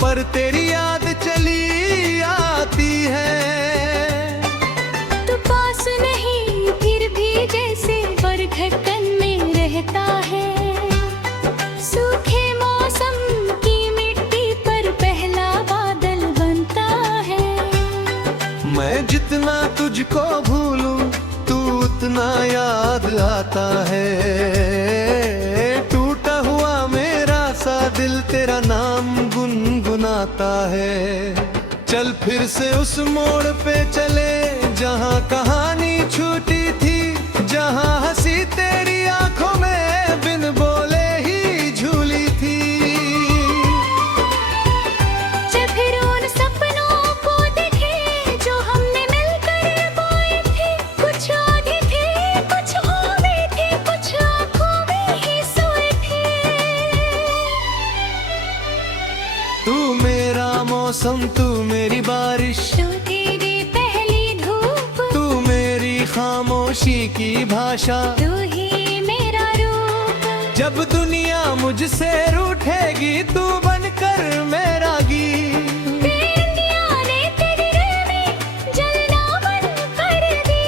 पर तेरी याद चली आती है। तू पास नहीं फिर भी जैसे बरगद में रहता है। सूखे मौसम की मिट्टी पर पहला बादल बनता है। मैं जितना तुझको भूलूं तू उतना याद आता है। टूटा हुआ मेरा सा दिल तेरा नाम गुनगुनाता है। चल फिर से उस मोड़ पे चले जहाँ कहानी छूटी थी, जहाँ हंसी तेरी आंखों में बिन बोले ही झूली थी। चल फिर उन सपनों को देखे जो हमने मिलकर बोए थे। कुछ आगे थे, कुछ होवे थे, कुछ आंखों में ही सोए थे। तू मेरा मौसम, तू मेरी बारिश, तू तेरी पहली धूप, तू मेरी खामोशी की भाषा। तू ही मेरा रूप। जब दुनिया मुझसे रूठेगी तू बनकर मेरा गीत। तेरिया ने तेरे दिल में जलना बंद कर दी।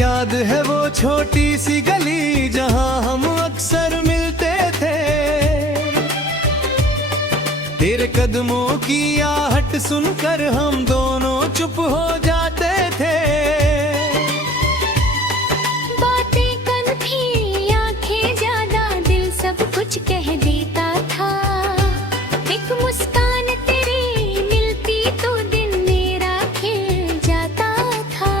याद है वो छोटी सी गली जहाँ हम अक्सर मिलते थे। तेरे कदमों की आहट सुनकर हम दोनों चुप हो जाते थे। बातें कम थी, आंखें ज्यादा, दिल सब कुछ कह देता था। एक मुस्कान तेरी मिलती तो दिन मेरा खिल जाता था।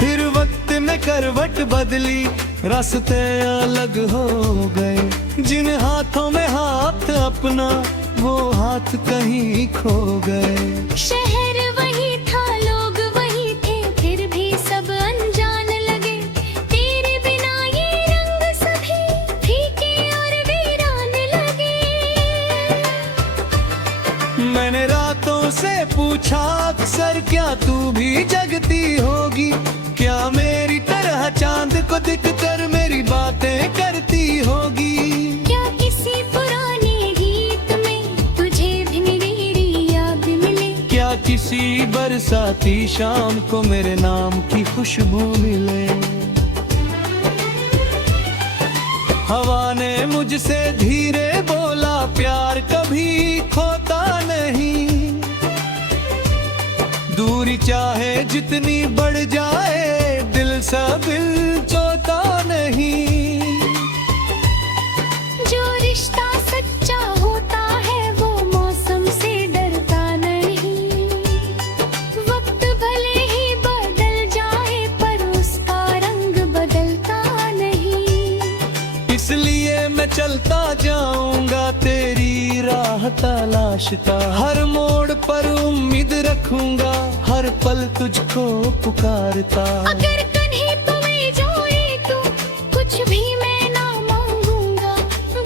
फिर वक्त में करवट बदली, रास्ते अलग हो गए। जिन हाथों में हाथ अपना वो हाथ कहीं खो गए। शहर वही था, लोग वही थे, फिर भी सब अनजान लगे। तेरे बिना ये रंग सभी फीके और वीरान लगे। मैंने रातों से पूछा अक्सर, क्या तू भी जगती होगी? क्या मेरी तरह चांद को दिखकर मेरी बातें करती होगी? क्या किसी पुराने गीत में तुझे भी मेरी याद मिले? क्या किसी बरसाती शाम को मेरे नाम की खुशबू मिले? हवा ने मुझसे धीरे बोला, प्यार कभी खोता नहीं। दूरी चाहे जितनी बढ़ जाए, दिल सा दिल चोता नहीं। जो रिश्ता सच्चा होता है वो मौसम से डरता नहीं। वक्त भले ही बदल जाए पर उसका रंग बदलता नहीं। इसलिए मैं चलता जाऊंगा तेरी राह तलाशता। हर मोड़ पर उम्मीद रखूंगा, हर पल तुझको पुकारता। अगर कहीं तुम्हें जाए तो कुछ भी मैं ना मांगूंगा।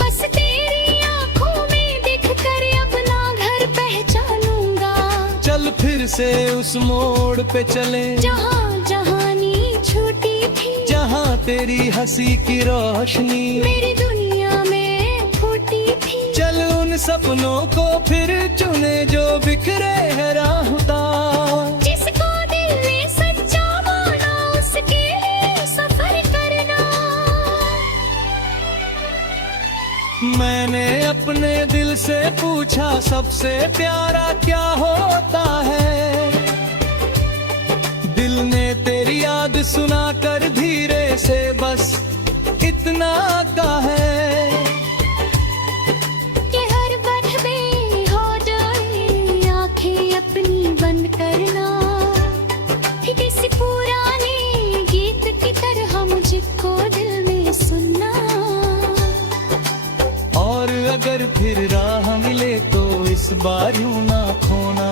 बस तेरी आंखों में दिखकर अपना घर पहचानूंगा। चल फिर से उस मोड़ पे चले जहाँ जहानी छूटी थी, जहाँ तेरी हंसी की रोशनी मेरी दुनिया में फूटी थी। चल उन सपनों को फिर चुने जो बिखरे हैं राहुता। जिसको दिल ने सच्चा माना उसके लिए सफर करना। मैंने अपने दिल से पूछा, सबसे प्यारा क्या होता है? दिल ने तेरी याद सुनाकर धीरे से बस इतना कहा है कि हर बार हो जाए आंखें अपनी बंद करना। किसी पुराने गीत की तरह मुझको दिल में सुनना। और अगर फिर राह मिले तो इस बार यूं ना खोना।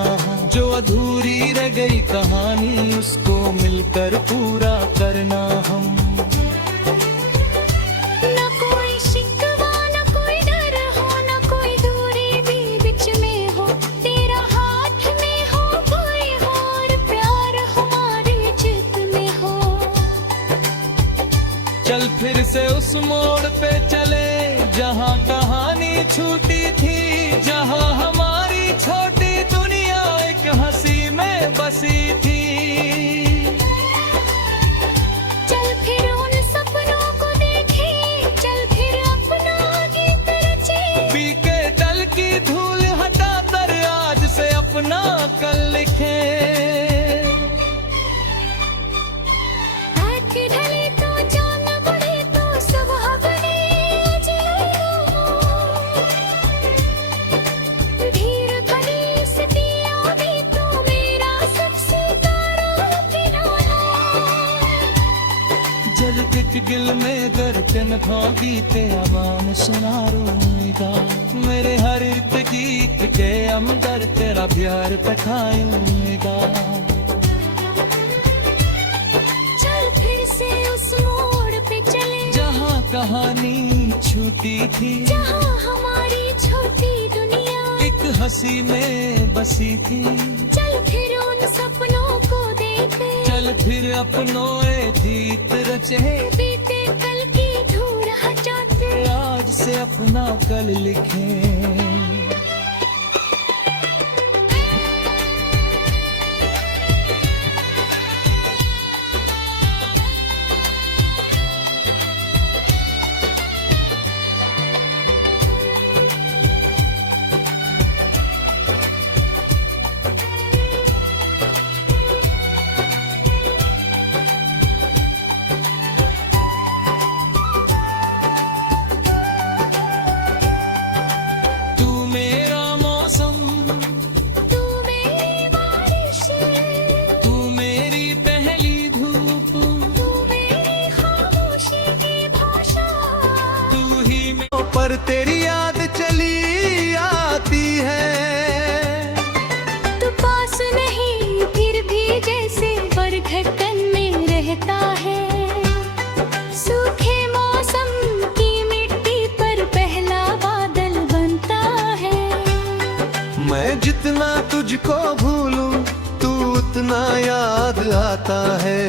जो अधूरी रह गई कहानी उसको मिलकर पूरा करना हम। न कोई शिकवा, न कोई डर हो, न कोई दूरी भी बीच में हो। तेरा हाथ में हो कोई हो और प्यार हमारे चित में हो। चल फिर से उस मोड़ पे चले जहाँ कहानी छूटी थी, जहाँ हमारी छोटी दुनिया एक हंसी में बसी थी। चल फिर उन सपनों को देखे, चल फिर अपना गीत रचे। पीके डल की धूल हटा कर आज से अपना कल लिखे। रात ढले तो चांद बढ़े तो सुबह बने उजियारा। धीर फरीसती आवी तो मेरा सबसे प्यारा किनारा। जल किट गिल में गर्जन भोगी ते आवाम सुनारूंगा। मेरे हर एक गीत के अंदर तेरा प्यार पठाऊंगा। चल फिर से उस मोड़ पे चले, जहाँ कहानी छूटी थी, जहाँ हमारी छोटी दुनिया एक हंसी में बसी थी। चल फिर उन सपनों को देखे, चल फिर अपनों ए गीत रचे। बीते कल की धूल हटाते आज से अपना कल लिखे। तू मेरा मौसम, तू मेरी बारिश, तू मेरी पहली धूप, तू मेरी खामोशी की भाषा। तू ही मैं पर तेरी याद चली आती है। तू पास नहीं फिर भी जैसे बरगद में रहता है। सूखे मौसम की मिट्टी पर पहला बादल बनता है। मैं जितना तुझको भूलूं तू उतना याद आता है।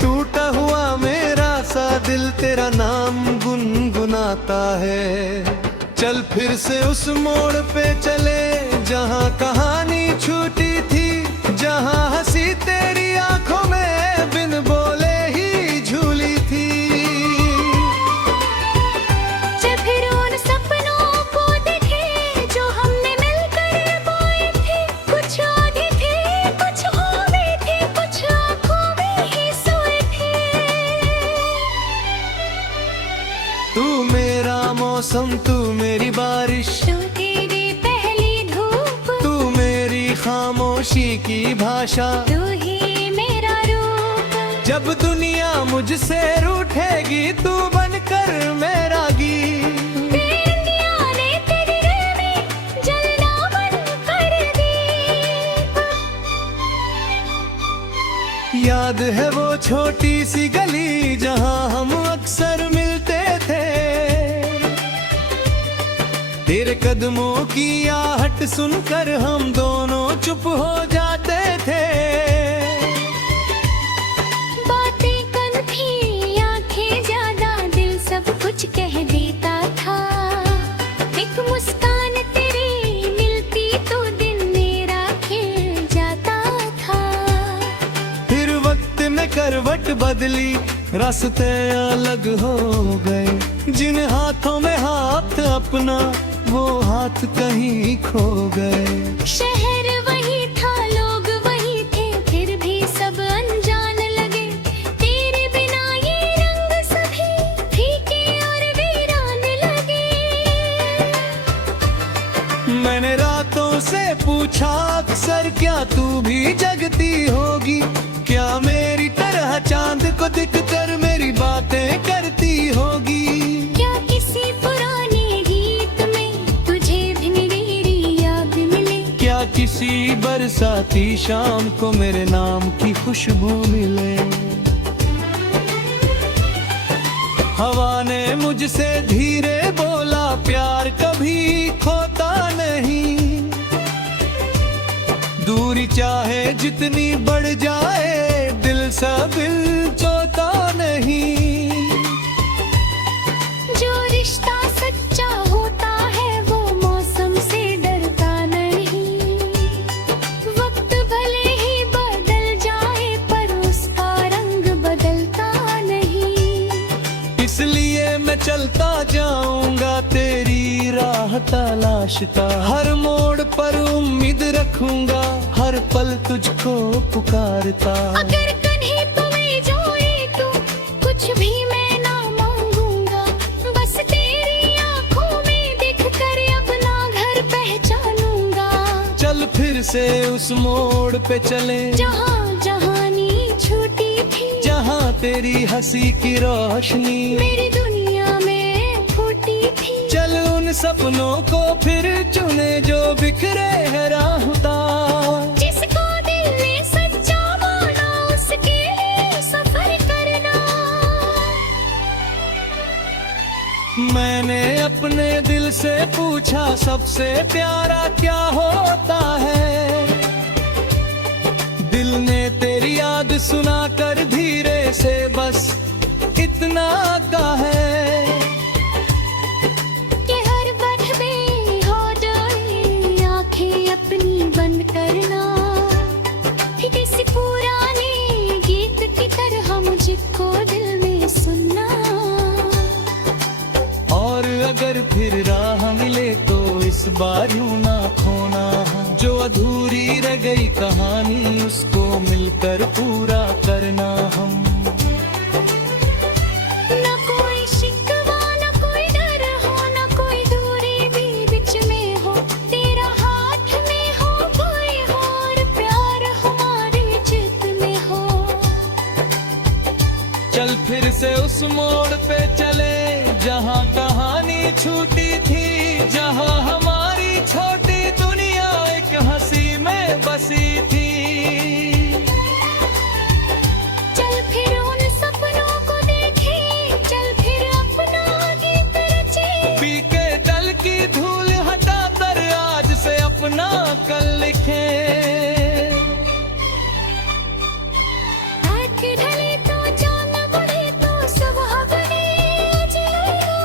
टूटा हुआ मेरा सा दिल तेरा नाम गुनगुनाता है। चल फिर से उस मोड़ पे चले, जहाँ कहानी छूटी थी, जहाँ हंसी तेरी आंखों में बिन बोले ही झूली थी। चल फिर उन सपनों को देखे, जो हमने मिलकर बोए थे। कुछ आगे थे, कुछ होवे थे, कुछ आँखों में ही सोए थे। तू मेरा मौसम, तू मेरी बारिश, तू तेरी पहली धूप, तू मेरी खामोशी की भाषा। तू ही मेरा रूप। जब दुनिया मुझसे रूठेगी तू बनकर मेरा गीत। दुनिया ने तेरे दिल में जलना बंद कर दी। याद है वो छोटी सी गली जहाँ हम अक्सर मिलते थे। तेरे कदमों की आहट सुनकर हम दोनों चुप हो जाते थे। बातें कम थी, आंखें ज्यादा, दिल सब कुछ कह देता था। एक मुस्कान तेरी मिलती तो दिन मेरा खिल जाता था। फिर वक्त में करवट बदली, रास्ते अलग हो गए। जिन हाथों में हाथ अपना, वो हाथ कहीं खो गए। शहर वही था, लोग वही थे, फिर भी सब अनजान लगे। तेरे बिना ये रंग सभी फीके और वीरान लगे। मैंने रातों से पूछा अक्सर, क्या तू भी जगती होगी? क्या मेरी तरह चांद को दिखकर मेरी बातें करती होगी? क्या किसी पुराने गीत में तुझे भी मेरी याद मिले? क्या किसी बरसाती शाम को मेरे नाम की खुशबू मिले? हवा ने मुझसे धीरे बोला, प्यार कभी खोता नहीं। दूरी चाहे जितनी बढ़ जाए, दिल सा दिल चोता नहीं। जो चलता जाऊंगा तेरी राह तलाशता, हर मोड़ पर उम्मीद रखूंगा, हर पल तुझको पुकारता। अगर कन्हे तुम्हें जोए तो कुछ भी मैं ना मांगूंगा, बस तेरी आंखों में देखकर अपना घर पहचानूंगा। चल फिर से उस मोड़ पे चले जहाँ जहानी छूटी थी, जहाँ तेरी हंसी की रोशनी मेरी दुनिया में फूटी थी। चल उन सपनों को फिर चुने जो बिखरे है राहता, जिसको दिल ने सच्चा माना उसके लिए सफर करना। मैंने अपने दिल से पूछा सबसे प्यारा क्या होता है, दिल ने तेरी याद सुना कर धीरे से बस इतना कहा है कि हर पल में हो जाए आंखें अपनी बंद करना, किसी पुराने गीत की तरह मुझको दिल में सुनना। और अगर फिर राह मिले तो इस बार यूं ना खोना, जो अधूरी रह गई कहानी उसको मिलकर पूरा करना हम। न कोई शिकवा न कोई डर हो, न कोई दूरी भी बीच में हो, तेरा हाथ में हो कोई और प्यार हमारे चित में हो। चल फिर से उस मोड़ पे चले जहाँ कहानी छूटी थी, जहाँ हमारी छोटी दुनिया एक हंसी में बसी थी। चल फिर उन सपनों को देखे, चल फिर अपना गीत रचे, पी के दल की धूल हटा कर आज से अपना कल लिखे। रात ढले तो चांद बढ़े तो सुबह बने उजाला,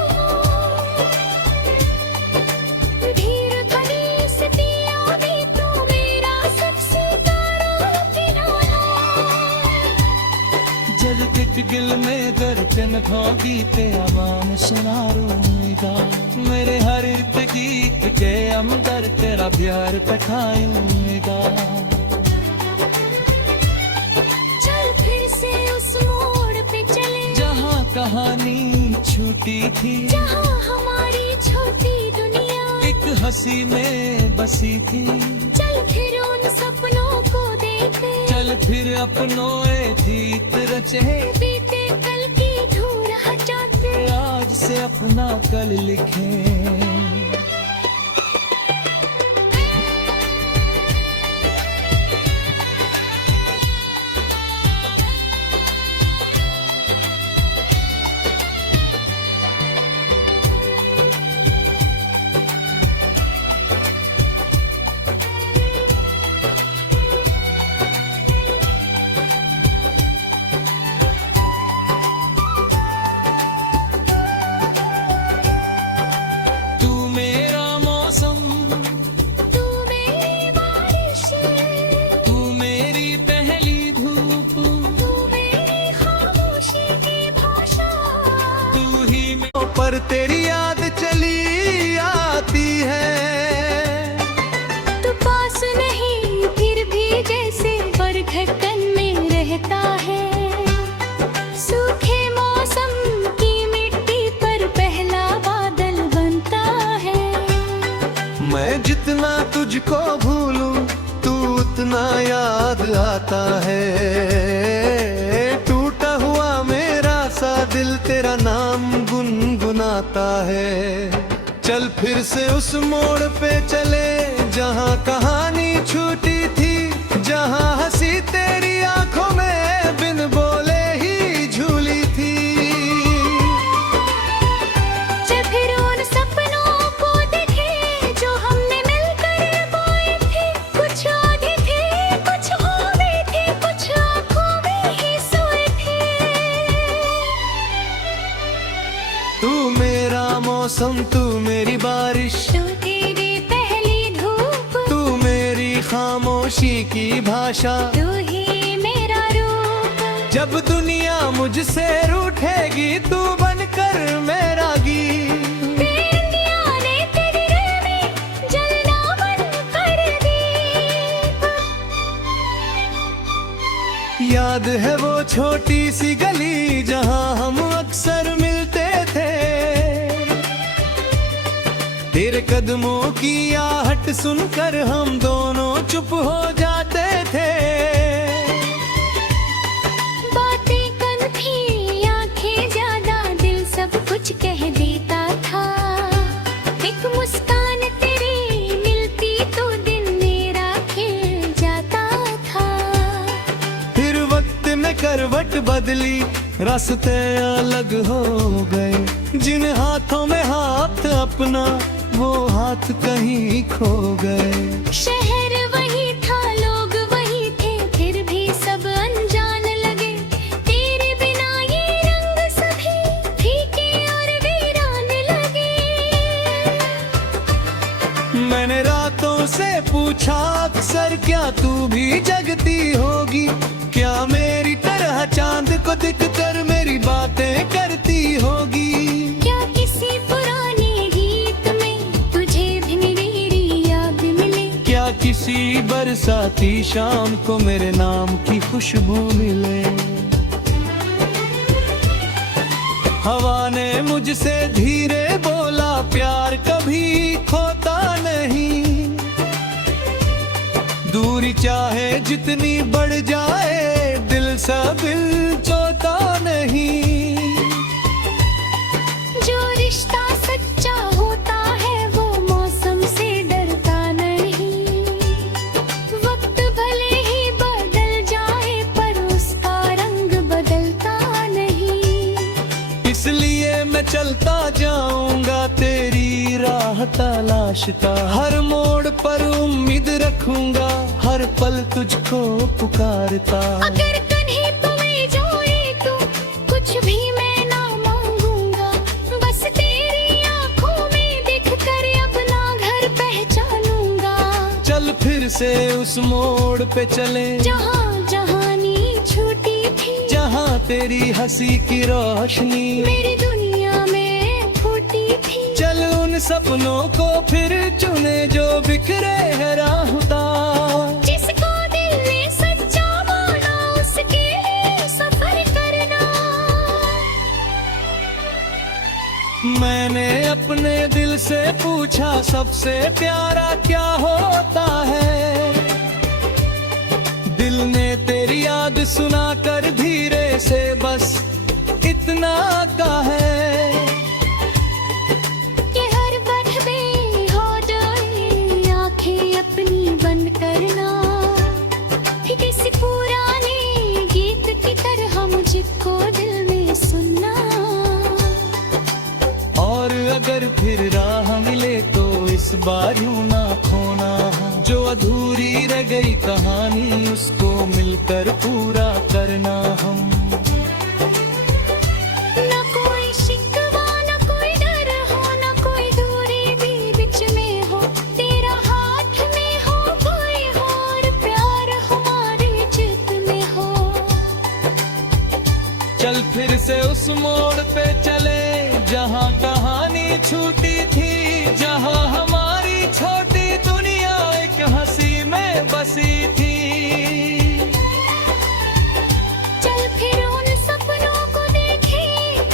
धीर खली सतिया भी तो मेरा सबसे प्यारा खिलौना। जल किट गिल में गर्जन भोगी ते अमान शरारूंगा, मेरे हर इर्द गीत के अंदर तेरा प्यार पठाऊंगा। चल फिर से उस मोड़ पे चले जहाँ कहानी छूटी थी, जहाँ हमारी छोटी दुनिया एक हंसी में बसी थी। चल फिर उन सपनों को देखे, चल फिर अपनों ए गीत रचे, बीते कल की धूल हटाते, आज से अपना कल लिखे। तू मेरा मौसम, तू मेरी बारिश, तू मेरी पहली धूप, तू मेरी खामोशी की भाषा। तू ही मैं पर तेरी याद चली आती है। तू पास नहीं फिर भी जैसे बरगद में रहता है, सूखे मौसम की मिट्टी पर पहला बादल बनता है। मैं जितना तुझको भूलूं तू उतना याद आता है, टूटा हुआ मेरा सा दिल तेरा नाम गुनगुनाता है। चल फिर से उस मोड़ पे चले जहाँ कहानी छूटी थी, जहाँ हंसी तेरी आंखों में बिन बोले ही झूली थी। चल फिर उन सपनों को देखे जो हमने मिलकर बोए थे, कुछ आधे थे कुछ होवे थे, कुछ आंखों में ही सोए थे। तू मेरा मौसम, तू मेरी बारिश, तू तेरी पहली धूप, तू मेरी खामोशी की भाषा। तू ही मेरा रूप। जब दुनिया मुझसे रूठेगी तू बन कर मेरा गीत। बेरंगिया ने तेरे दिल में जलना बंद कर दी। याद है वो छोटी सी गली जहां हम अक्सर मिलते थे, तेरे कदमों की आहट सुनकर हम दोनों चुप हो जाते थे। बातें कम थी, आंखें ज्यादा, दिल सब कुछ कह देता था। एक मुस्कान तेरी मिलती तो दिन मेरा खिल जाता था। फिर वक्त में करवट बदली, रास्ते अलग हो गए। जिन हाथों में हाथ अपना, वो हाथ कहीं खो गए। शहर वही था, लोग वही थे, फिर भी सब अनजान लगे। तेरे बिना ये रंग सभी फीके और वीरान लगे। मैंने रातों से पूछा अक्सर, क्या तू भी जगती होगी? क्या मेरी तरह चांद को दिखकर मेरी बातें करती होगी? क्या किसी पुराने गीत में तुझे भी मेरी याद मिले? क्या किसी बरसाती शाम को मेरे नाम की खुशबू मिले? हवा ने मुझसे धीरे बोला, प्यार कभी खोता नहीं। दूरी चाहे जितनी बढ़ जाए, दिल सा दिल चोता नहीं। जो रिश्ता सच्चा होता है वो मौसम से डरता नहीं। वक्त भले ही बदल जाए पर उसका रंग बदलता नहीं। इसलिए मैं चलता जाऊंगा तेरी राह तलाशता, हर मोड़ पर उम्मीद रखूंगा, हर पल तुझको पुकारता। अगर कन्हे तुम्हें जोड़े तो कुछ भी मैं ना मांगूंगा, बस तेरी आंखों में दिखकर अपना घर पहचानूंगा। चल फिर से उस मोड़ पे चले, जहाँ जहानी छूटी थी, जहाँ तेरी हंसी की रोशनी मेरी दुनिया में फूटी थी। चल उन सपनों को फिर चुने जो बिखरे है राहता। जिसको दिल ने सच्चा माना उसके लिए सफर करना। मैंने अपने दिल से पूछा, सबसे प्यारा क्या होता है? दिल ने तेरी याद सुनाकर धीरे से बस इतना कहा है कि हर बात में हो जाए, आंखें अपनी बंद करना। किसी पुराने गीत की तरह मुझको दिल में सुनना। और अगर फिर राह मिले तो इस बार यूं ना खोना, जो अधूरी रह गई कहानी उसको मिलकर पूरा करना हम। न कोई शिकवा, न कोई डर हो, न कोई दूरी भी बीच में हो। तेरा हाथ में हो कोई और प्यार हमारे चित में हो। चल फिर से उस मोड़ पे चले, जहाँ कहानी छूटी थी, जहाँ हमारी छोटी दुनिया एक हंसी में बसी थी। चल फिर उन सपनों को देखे,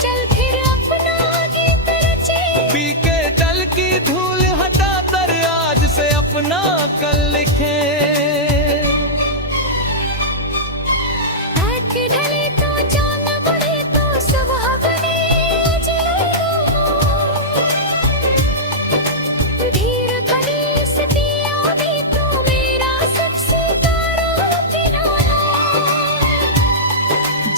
चल फिर अपना गीत रचे। पीके जल की धूल हटा कर आज से अपना कल लिखे। रात ढले तो चांद बढ़े तो सुबह बने उजला। धीर खली से दिया भी तो मेरा सबसे प्यारा किनारा।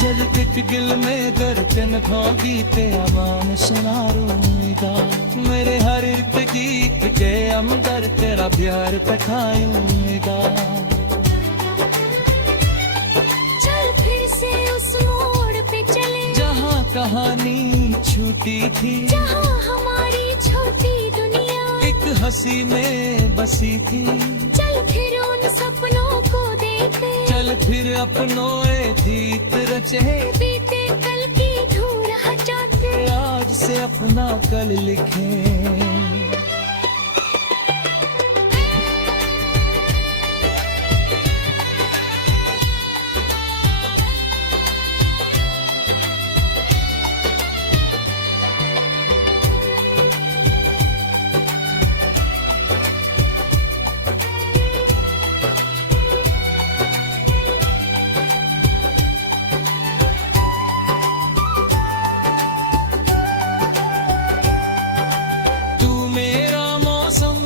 जल तिट गिल में गर्जन खोगी ते अमान सुनारूंगा। मेरे हर एक गीत के अंदर तेरा प्यार पखाऊंगा। चल फिर से उस मोड़ पे चले, जहाँ कहानी छूटी थी, जहाँ हमारी छोटी दुनिया एक हंसी में बसी थी। चल फिर उन सपनों को देखे, चल फिर अपनों ए गीत रचे। बीते कल की धूल हटाते के आज से अपना कल लिखें। तू मेरा मौसम,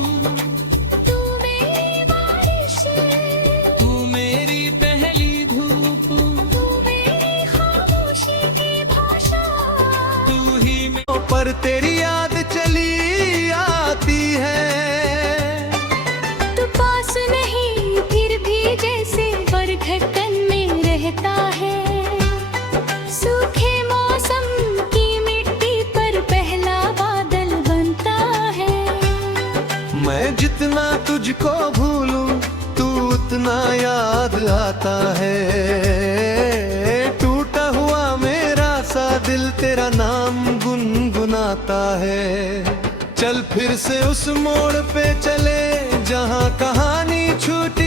तू मेरी बारिश, तू मेरी पहली धूप, तू मेरी खामोशी की भाषा। तू ही मेरा पर तेरी याद चली आती है। तू पास नहीं फिर भी जैसे बरखकन में रहता है। सूखे मौसम की मिट्टी पर पहला बादल बनता है। मैं जितना तुझको भूलूं तू उतना याद आता है। टूटा हुआ मेरा सा दिल तेरा नाम गुनगुनाता है। चल फिर से उस मोड़ पे चले जहाँ कहानी छूटी